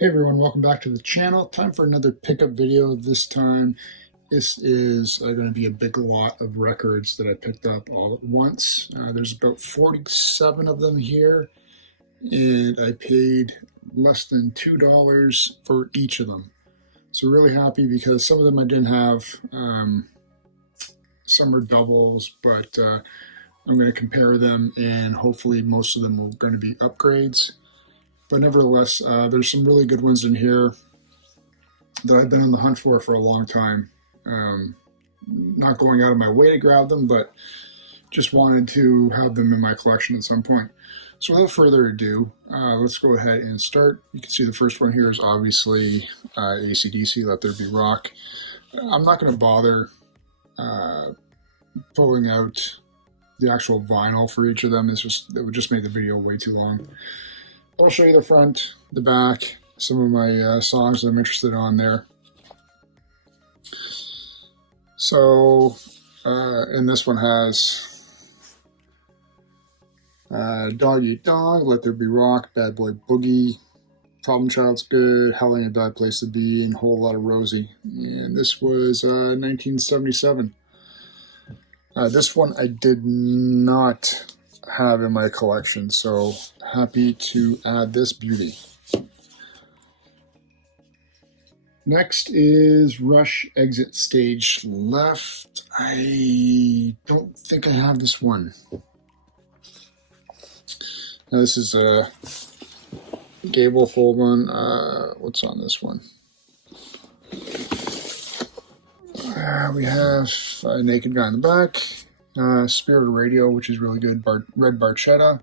Hey everyone, welcome back to the channel. Time for another pickup video. This time, this is going to be a big lot of records that I picked up all at once. There's about 47 of them here, and I paid less than $2 for each of them. So really happy because some of them I didn't have. Some are doubles, but I'm going to compare them, and hopefully most of them are going to be upgrades. But nevertheless, there's some really good ones in here that I've been on the hunt for a long time. Not going out of my way to grab them, but just wanted to have them in my collection at some point. So without further ado, let's go ahead and start. You can see the first one here is obviously AC/DC, Let There Be Rock. I'm not going to bother pulling out the actual vinyl for each of them. It would just make the video way too long. I'll show you the front, the back, some of my songs that I'm interested in there. So, and this one has Dog Eat Dog, Let There Be Rock, Bad Boy Boogie, Problem Child's good, Hell Ain't a Bad Place to Be, and Whole Lot of Rosie. And this was 1977. This one I did not have in my collection, so happy to add this beauty. Next is Rush Exit Stage Left. I don't think I have this one. Now this is a gavelfold one. What's on this one? We have a Naked Guy in the back. Spirit of Radio, which is really good. Red Barchetta.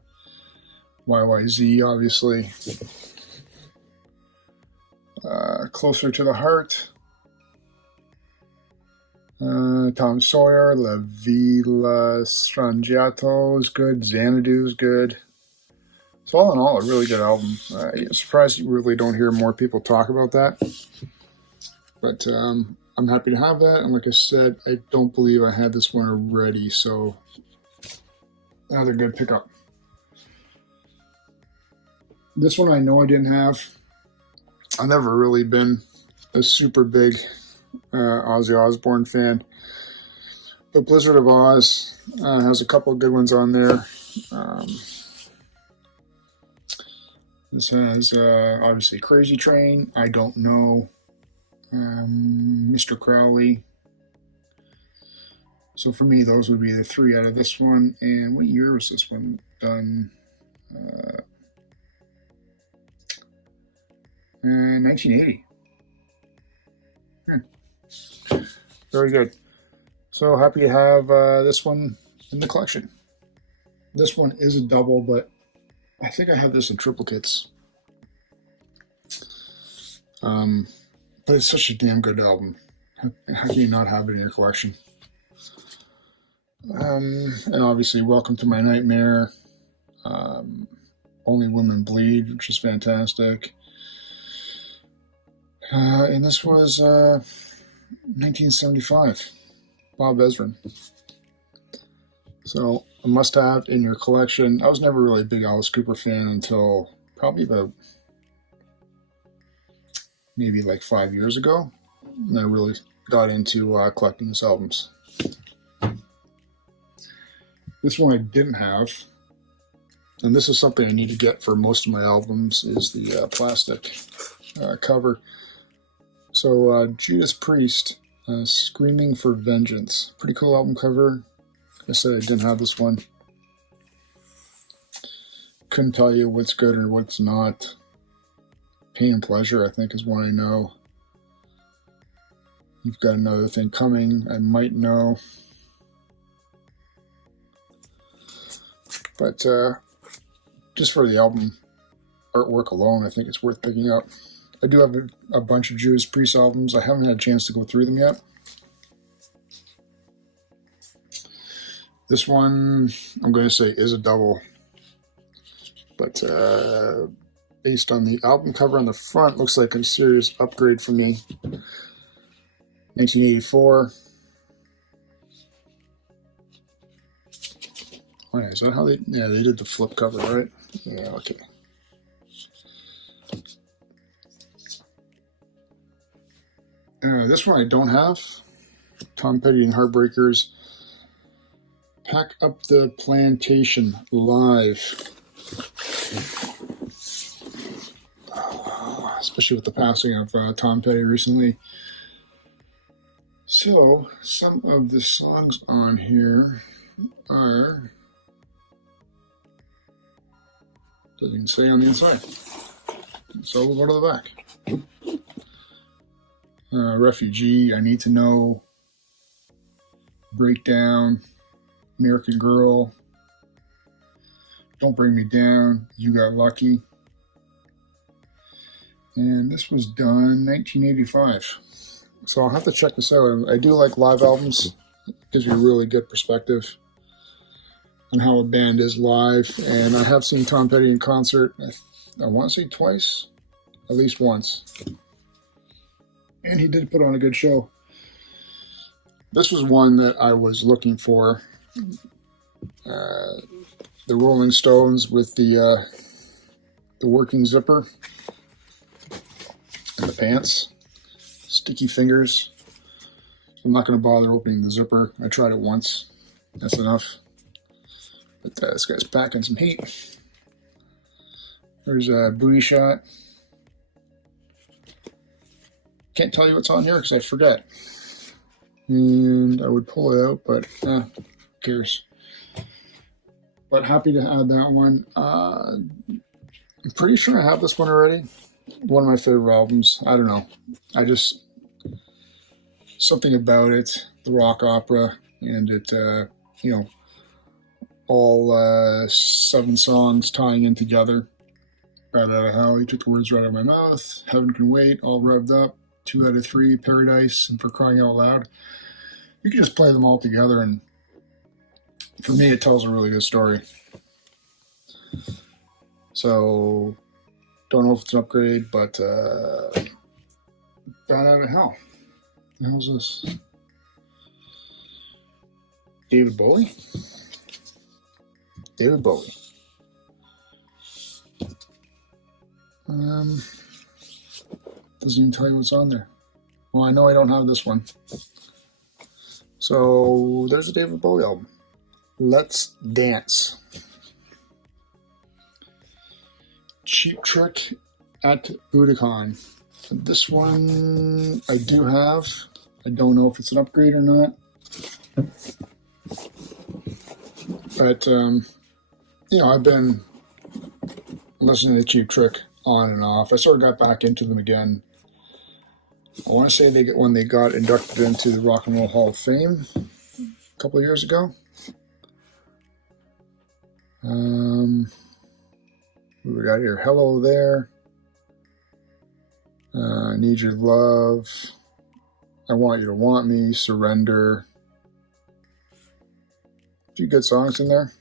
YYZ, obviously. Closer to the Heart. Tom Sawyer, La Villa Strangiato is good. Xanadu is good. So all in all, a really good album. I'm surprised you really don't hear more people talk about that. But I'm happy to have that. And like I said, I don't believe I had this one already. So another good pickup. This one I know I didn't have. I've never really been a super big Ozzy Osbourne fan, but Blizzard of Oz has a couple of good ones on there. This has obviously Crazy Train, I Don't Know, Mr. Crowley. So for me, those would be the three out of this one. And what year was this one done? 1980. Very good. So happy to have this one in the collection. This one is a double, but I think I have this in triplicates. But it's such a damn good album. How can you not have it in your collection? And obviously, Welcome to My Nightmare. Only Women Bleed, which is fantastic. And this was 1975, Bob Ezrin. So a must-have in your collection. I was never really a big Alice Cooper fan until probably about maybe like 5 years ago. And I really got into collecting his albums. This one I didn't have, and this is something I need to get for most of my albums, is the plastic cover. So Judas Priest, Screaming for Vengeance. Pretty cool album cover. Like I said, I didn't have this one. Couldn't tell you what's good or what's not. Pain and Pleasure, I think, is one I know. You've Got Another Thing Coming, I might know. But just for the album artwork alone, I think it's worth picking up. I do have a bunch of Judas Priest albums. I haven't had a chance to go through them yet. This one, I'm going to say, is a double. But based on the album cover on the front, looks like a serious upgrade for me. 1984. Oh, yeah, is that how they did the flip cover, right? Yeah, okay. This one I don't have. Tom Petty and Heartbreakers. Pack Up the Plantation live. Especially with the passing of Tom Petty recently. So, some of the songs on here are, doesn't even say on the inside. So we'll go to the back. Refugee, I Need to Know, Breakdown, American Girl, Don't Bring Me Down, You Got Lucky. And this was done 1985. So I'll have to check this out. I do like live albums. It gives you a really good perspective on how a band is live. And I have seen Tom Petty in concert, I want to say twice, at least once. And he did put on a good show. This was one that I was looking for. The Rolling Stones with the working zipper and the pants. Sticky fingers. I'm not going to bother opening the zipper. I tried it once. That's enough. But this guy's packing some heat. There's a booty shot. Can't tell you what's on here because I forget. And I would pull it out, but who cares? But happy to add that one. I'm pretty sure I have this one already. One of my favorite albums. I don't know. Something about it, the rock opera, and it, all 7 songs tying in together. Bad Out of Hell, You Took the Words Right Out of My Mouth, Heaven Can Wait, All Revved Up, 2 out of 3, Paradise, and For Crying Out Loud. You can just play them all together, and for me, it tells a really good story. So, don't know if it's an upgrade, but Bad Out of Hell. What the hell's this? David Bowie? David Bowie. Doesn't even tell you what's on there. Well, I know I don't have this one. So, there's a David Bowie album. Let's Dance. Cheap Trick at Budokan. This one I do have. I don't know if it's an upgrade or not. But, I've been listening to Cheap Trick on and off. I sort of got back into them again. I want to say when they got inducted into the Rock and Roll Hall of Fame a couple of years ago. What we got here? Hello There. Need Your Love. I Want You to Want Me. Surrender. A few good songs in there.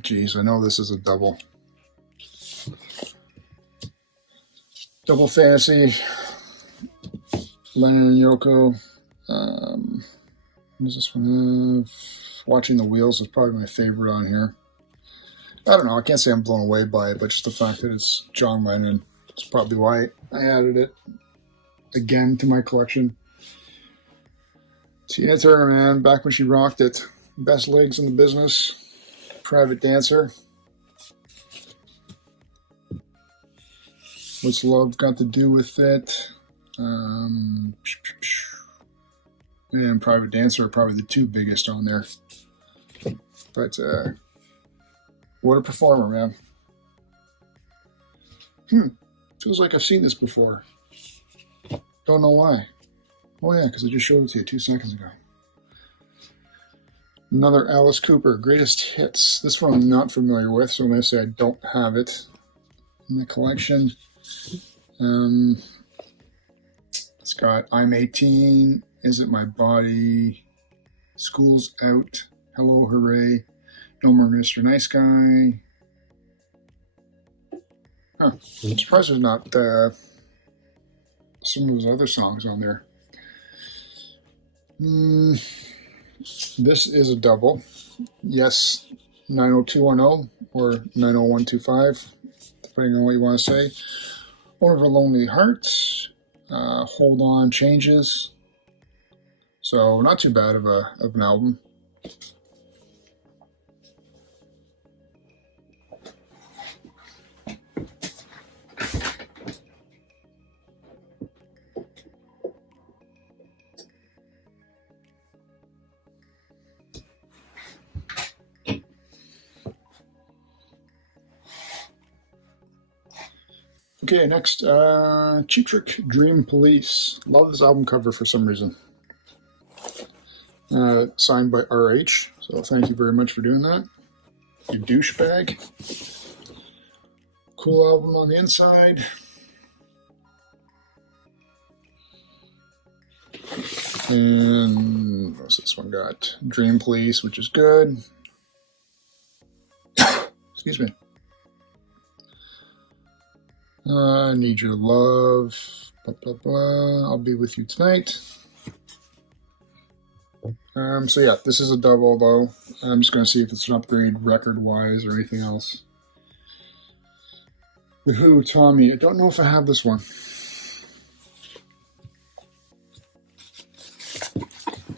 Geez, I know this is a double. Double Fantasy. Lennon and Yoko. What does this one have? Watching the Wheels is probably my favorite on here. I don't know, I can't say I'm blown away by it, but just the fact that it's John Lennon is probably why I added it again to my collection. Tina Turner, man, back when she rocked it. Best legs in the business. Private Dancer. What's Love Got to Do with It? And Private Dancer are probably the 2 biggest on there. But, what a performer, man. Feels like I've seen this before. Don't know why. Oh yeah, because I just showed it to you 2 seconds ago. Another Alice Cooper, Greatest Hits. This one I'm not familiar with, so I'm going to say I don't have it in the collection. It's got I'm 18, Is It My Body, School's Out, Hello Hooray, No More Mr. Nice Guy. I'm surprised there's not some of those other songs on there. This is a double. Yes, 90210 or 90125. depending on what you want to say. Over Lonely Hearts, Hold On Changes. So not too bad of an album. Okay, next, Cheap Trick Dream Police. Love this album cover for some reason. Signed by RH, so thank you very much for doing that. You douchebag. Cool album on the inside. And what's this one got? Dream Police, which is good. Excuse me. Need Your Love. Blah, blah, blah. I'll Be With You Tonight. So yeah, this is a double though. I'm just going to see if it's an upgrade record-wise or anything else. The Who, Tommy. I don't know if I have this one.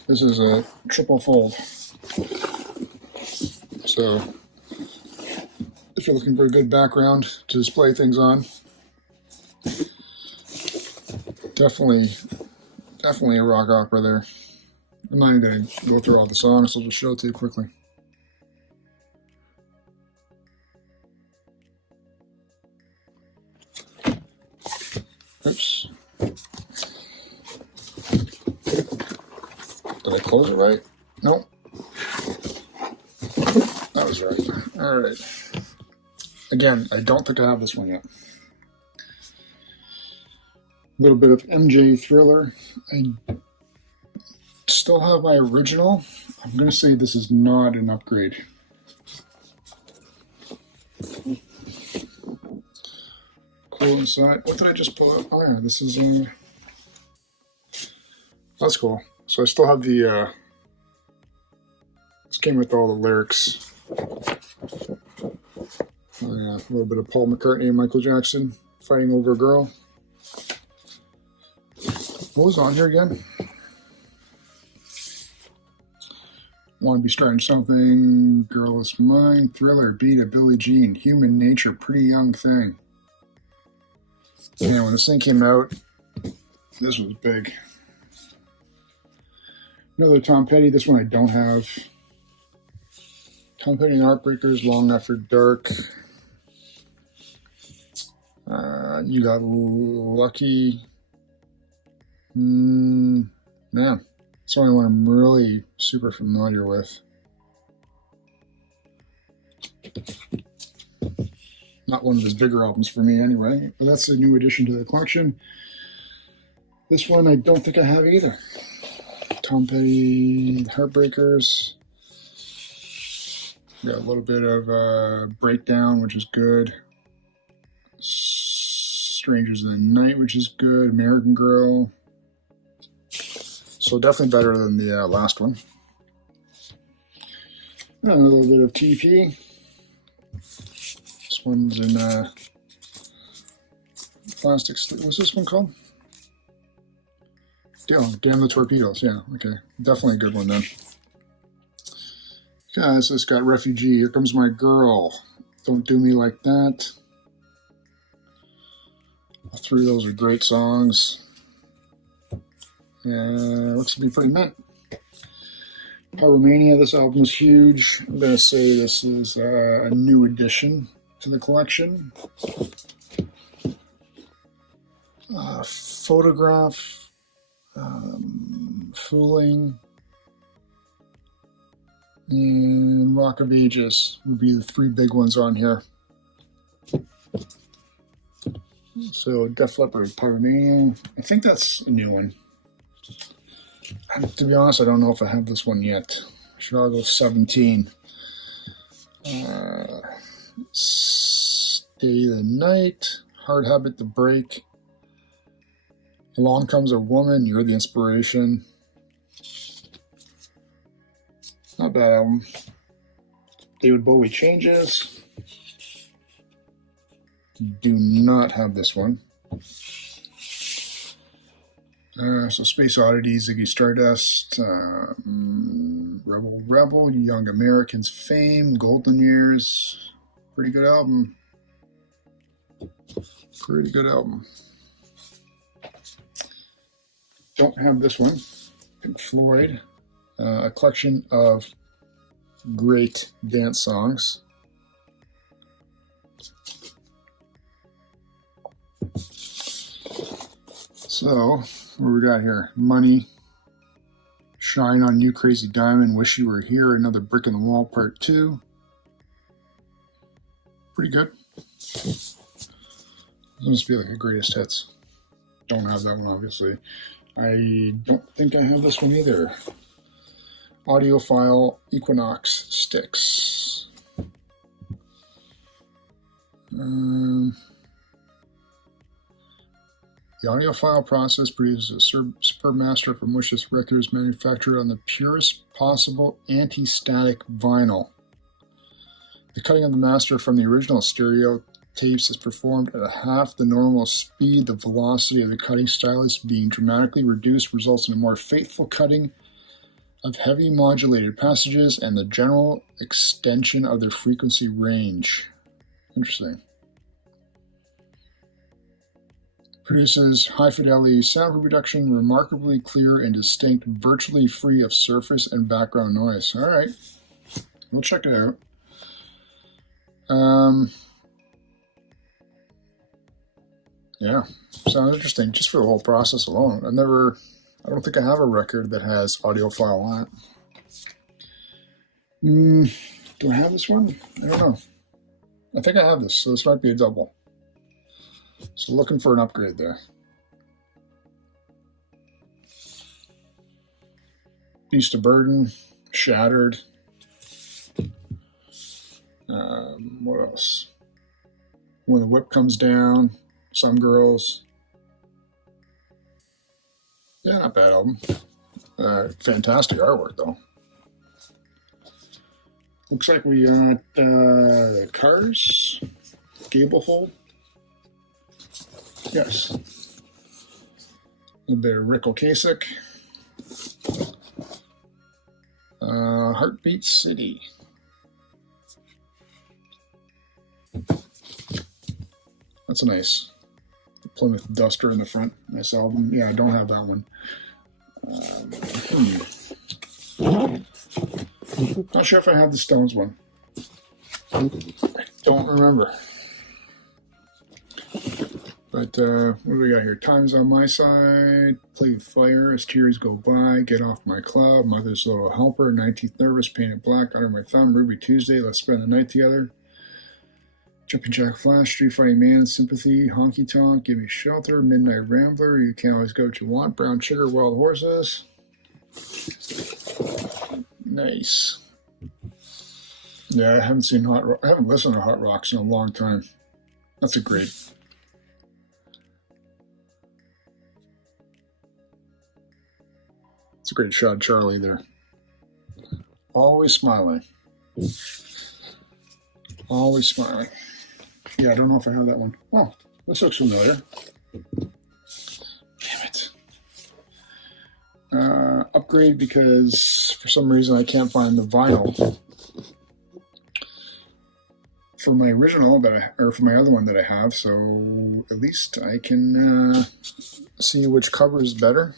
This is a triple fold. So, if you're looking for a good background to display things on, definitely a rock opera there. I'm not even going to go through all the songs, I'll just show it to you quickly. Oops. Did I close it right? Nope. That was right. Alright. Again, I don't think I have this one yet. A little bit of MJ Thriller. I still have my original. I'm going to say this is not an upgrade. Cool inside. What did I just pull out? Oh yeah, this is that's cool. So I still have the this came with all the lyrics. Oh yeah, a little bit of Paul McCartney and Michael Jackson fighting over a girl. What was on here again? Want to Be Starting Something, Girl Is Mine, Thriller, Beat It, Billie Jean, Human Nature, Pretty Young Thing. Man, when this thing came out, this was big. Another Tom Petty. This one I don't have. Tom Petty and Heartbreakers, Long After Dark. You Got Lucky. Man, it's the only one I'm really super familiar with. Not one of his bigger albums for me anyway, but that's a new addition to the collection. This one I don't think I have either. Tom Petty, Heartbreakers. Got a little bit of Breakdown, which is good. Strangers in the Night, which is good. American Girl. So definitely better than the last one. And a little bit of TP. This one's in plastic. What's this one called? Damn the Torpedoes. Yeah, okay. Definitely a good one then. Guys, this got Refugee. Here Comes My Girl. Don't Do Me Like That. All three of those are great songs. Looks to be pretty mint. Pyromania, this album is huge. I'm going to say this is a new addition to the collection. Photograph, Fooling, and Rock of Ages would be the three big ones on here. So Def Leppard, Pyromania. I think that's a new one. To be honest, I don't know if I have this one yet. Chicago 17. Stay the Night. Hard Habit to Break. Along Comes a Woman. You're the Inspiration. Not bad album. David Bowie, Changes. Do not have this one. So Space Oddity, Ziggy Stardust, Rebel Rebel, Young Americans Fame, Golden Years. Pretty good album. Pretty good album. Don't have this one. Pink Floyd, a collection of great dance songs. So, what we got here? Money, Shine on You, Crazy Diamond, Wish You Were Here, Another Brick in the Wall, Part 2. Pretty good. This must be like a greatest hits. Don't have that one, obviously. I don't think I have this one either. Audiophile Equinox Sticks. The audiophile process produces a superb master from which this record is manufactured on the purest possible anti-static vinyl. The cutting of the master from the original stereo tapes is performed at half the normal speed. The velocity of the cutting stylus being dramatically reduced results in a more faithful cutting of heavy modulated passages and the general extension of their frequency range. Interesting. Produces high-fidelity sound reproduction, remarkably clear and distinct, virtually free of surface and background noise. All right, we'll check it out. Yeah, sounds interesting just for the whole process alone. I don't think I have a record that has audiophile on it. Do I have this one? I don't know. I think I have this, so this might be a double. So looking for an upgrade there. Beast of Burden, Shattered. What else? When the Whip Comes Down, Some Girls. Yeah, not bad album. Fantastic artwork though. Looks like we got Cars, Gable Hole. Yes. A little bit of Rick Ocasek. Heartbeat City. That's a nice Plymouth Duster in the front. Nice album. Yeah, I don't have that one. Not sure if I have the Stones one. I don't remember. But what do we got here? Time's on My Side, Play with Fire, As Tears Go By, Get Off My Cloud, Mother's Little Helper, 19th Nervous, Painted Black, Under My Thumb, Ruby Tuesday, Let's Spend the Night Together, Jumpin' Jack Flash, Street Fighting Man, Sympathy, Honky Tonk, Give Me Shelter, Midnight Rambler, You Can't Always Go What You Want, Brown Sugar, Wild Horses. Nice. Yeah, I haven't listened to Hot Rocks in a long time. That's a great. It's a great shot, Charlie, there. Always smiling. Always smiling. Yeah, I don't know if I have that one. Oh, this looks familiar. Damn it. Upgrade because for some reason I can't find the vinyl for my original for my other one that I have, so at least I can see which cover is better.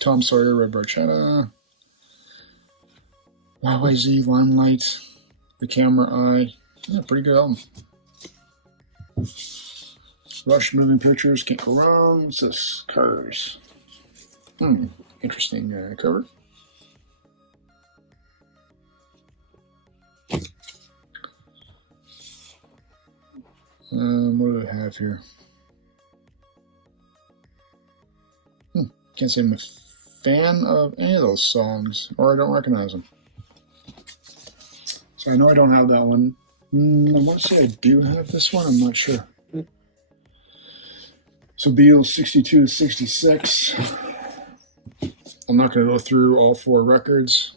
Tom Sawyer, Red Barchetta, YYZ, Limelight, The Camera Eye. Yeah, pretty good album. Rush, Moving Pictures, Can't Go Wrong. What's this? Cars. Interesting cover. What do I have here? Can't say I'm a fan of any of those songs, or I don't recognize them. So I know I don't have that one. I want to say I do have this one. I'm not sure. So Beatles 62 66. I'm not going to go through all 4 records.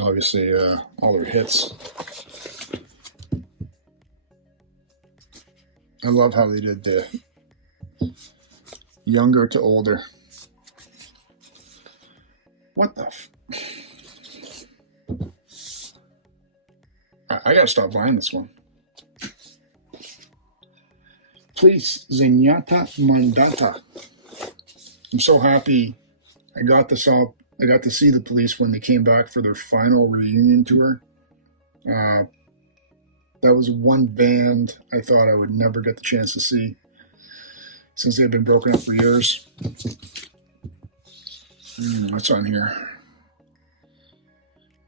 Obviously, all their hits. I love how they did the younger to older. What the I gotta stop buying this one. Please, Zenyatta Mandata. I'm so happy I got to see the Police when they came back for their final reunion tour. That was one band I thought I would never get the chance to see since they had been broken up for years. What's on here?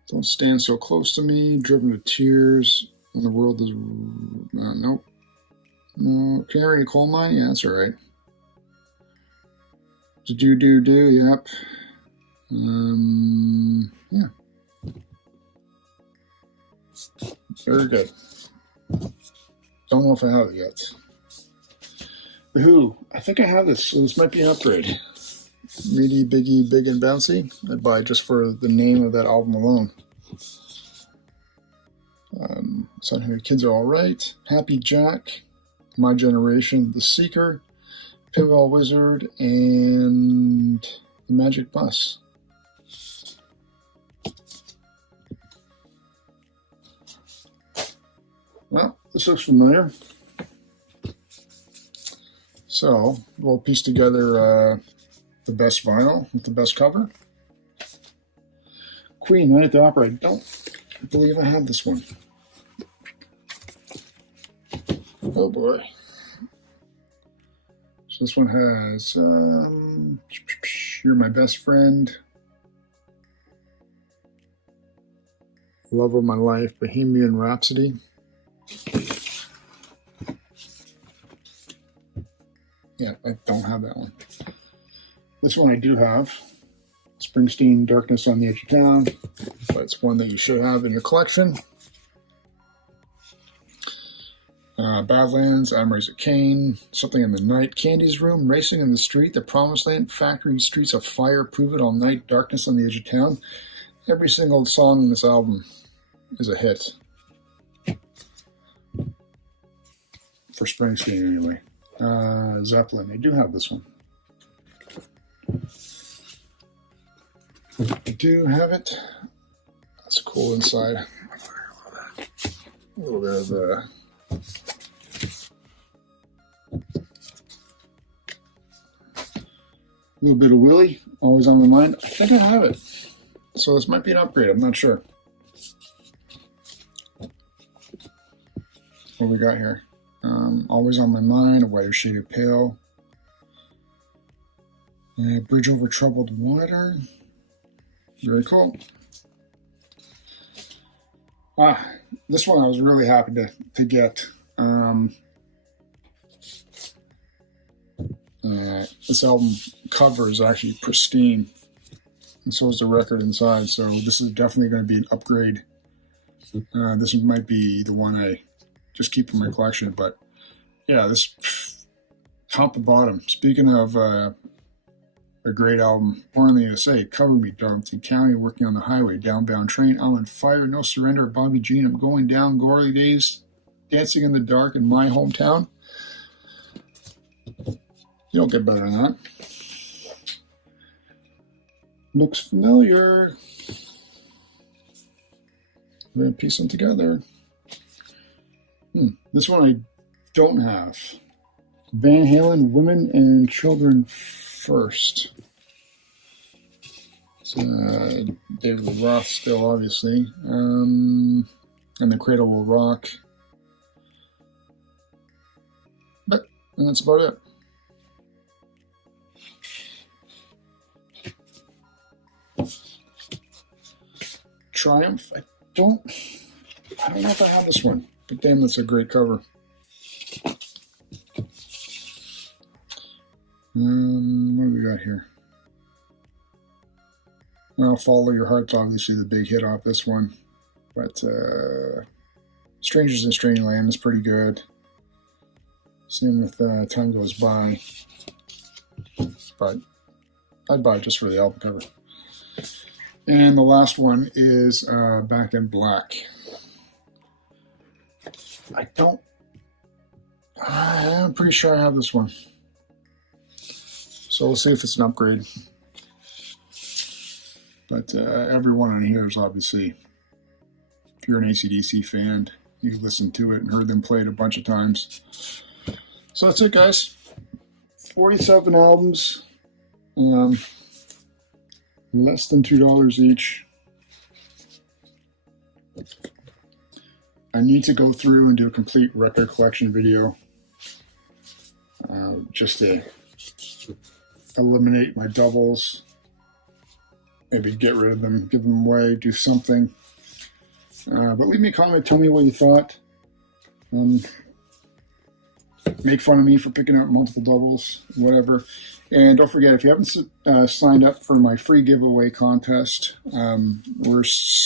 Don't stand so close to me. Driven to tears. When the world is... nope. No. Carry a coal mine? Yeah, that's all right. Do. Yep. Yeah. Very good. Don't know if I have it yet. The Who. I think I have this, so this might be an upgrade. Meaty, Biggie, Big and Bouncy. I'd buy just for the name of that album alone. So here, Kids Are Alright, Happy Jack, My Generation, The Seeker, Pinball Wizard, and The Magic Bus. Well, this looks familiar. So we'll piece together the best vinyl with the best cover. Queen, Night at the Opera. I don't believe I have this one. Oh boy. So this one has You're My Best Friend, Love of My Life, Bohemian Rhapsody. Yeah, I don't have that one. This one I do have. Springsteen, Darkness on the Edge of Town. But it's one that you should have in your collection. Badlands, Memories of Cain, Something in the Night, Candy's Room, Racing in the Street, The Promised Land, Factory, Streets of Fire, Prove It All Night, Darkness on the Edge of Town. Every single song in this album is a hit. For Springsteen, anyway. Zeppelin, I do have this one. I do have it. That's cool inside. A little bit of the... A little bit of Willie, always on my mind. I think I have it. So this might be an upgrade, I'm not sure. What we got here? Always on My Mind, A Whiter Shade of Pale. Bridge Over Troubled Water. Very cool. This one I was really happy to get. This album cover is actually pristine, and so is the record inside, so this is definitely going to be an upgrade. This might be the one I just keep in my collection, but yeah, this top to bottom. Speaking of a great album, Born in the USA, Cover Me, Darlington County, Working on the Highway, Downbound Train, I'm on Fire, No Surrender, Bobby Jean, I'm Going Down, Gory Days, Dancing in the Dark in My Hometown. You don't get better than that. Looks familiar. We're going to piece them together. This one I don't have. Van Halen, Women and Children First. It's David Roth still, obviously. And The Cradle Will Rock. And that's about it. Triumph. I don't know if I have this one, but damn, that's a great cover. What do we got here? Well, Follow Your Heart's obviously the big hit off this one, but Strangers in Strange Land is pretty good. Same with Time Goes By, but I'd buy it just for the album cover. And the last one is Back in Black. I don't I'm pretty sure I have this one. So we'll see if it's an upgrade. But everyone on here is obviously, if you're an AC/DC fan, you've listened to it and heard them play it a bunch of times. So that's it, guys. 47 albums, less than $2 each. I need to go through and do a complete record collection video, just to eliminate my doubles, maybe get rid of them, give them away, do something. But leave me a comment, tell me what you thought. Make fun of me for picking out multiple doubles, whatever. And don't forget, if you haven't signed up for my free giveaway contest, we're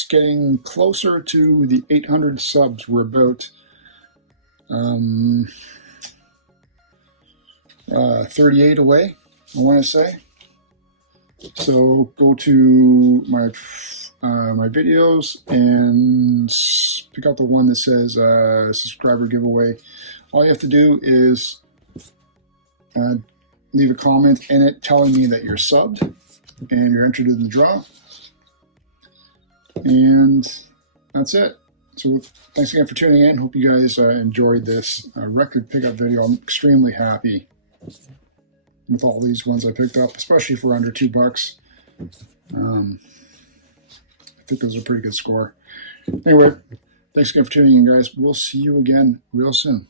getting closer to the 800 subs. We're about 38 away, I want to say. So go to my videos and pick out the one that says subscriber giveaway. All you have to do is leave a comment in it telling me that you're subbed and you're entered in the draw. And that's it. So thanks again for tuning in. Hope you guys enjoyed this record pickup video. I'm extremely happy with all these ones I picked up, especially for under $2. I think it was a pretty good score. Anyway, thanks again for tuning in, guys. We'll see you again real soon.